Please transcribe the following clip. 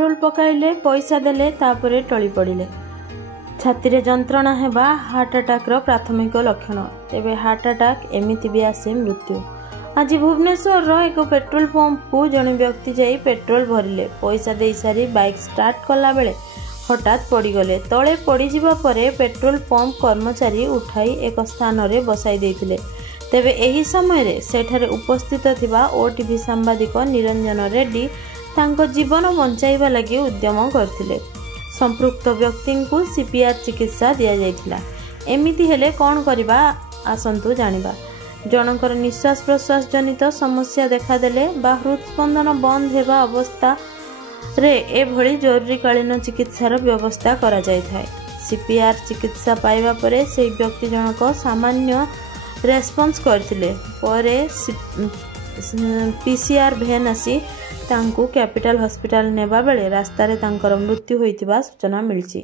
Petrol पकाइले पैसा देले तापरे टली पड़िले। छाती रे जंत्रणा हेबा हार्ट अटैक रो प्राथमिक लक्षण। तेबे हार्ट अटैक एमिति भी आसे मृत्यु। आज भुवनेश्वर रो एक पेट्रोल पंप को जने व्यक्ति जाई पेट्रोल भरिले। पैसा दे सारी बाइक स्टार्ट कला बेले हठात पड़ी गले। तले पड़ी जिबा परे पेट्रोल पंप कर्मचारी उठाई एक स्थान रे बसाई देथिले। तेबे एही समय रे सेठारे उपस्थित थिबा ओटीवी सांबादिक निरंजन रेड्डी तांको जीवन बंचाइबा लागि उद्यम करथिले। संपृक्त व्यक्ति को सीपीआर चिकित्सा दिया जायतिला। एमिति हेले कोन करबा आसंतु जानिबा। जनकर निश्वास प्रश्वास जनित समस्या देखा देले बा हृदस्पंदन बंद हेबा अवस्था रे एभली जरूरीकालीन चिकित्सार व्यवस्था करा जाय थाए। सीपीआर चिकित्सा पाइबा परे से व्यक्ति जनक सामान्य रेस्पॉन्स करथिले। परे पीसीआर भैन आसी तांकु कैपिटल हॉस्पिटल नेबा बेले रास्ता रे तांकर मृत्यु होइतिबा सूचना मिलछि।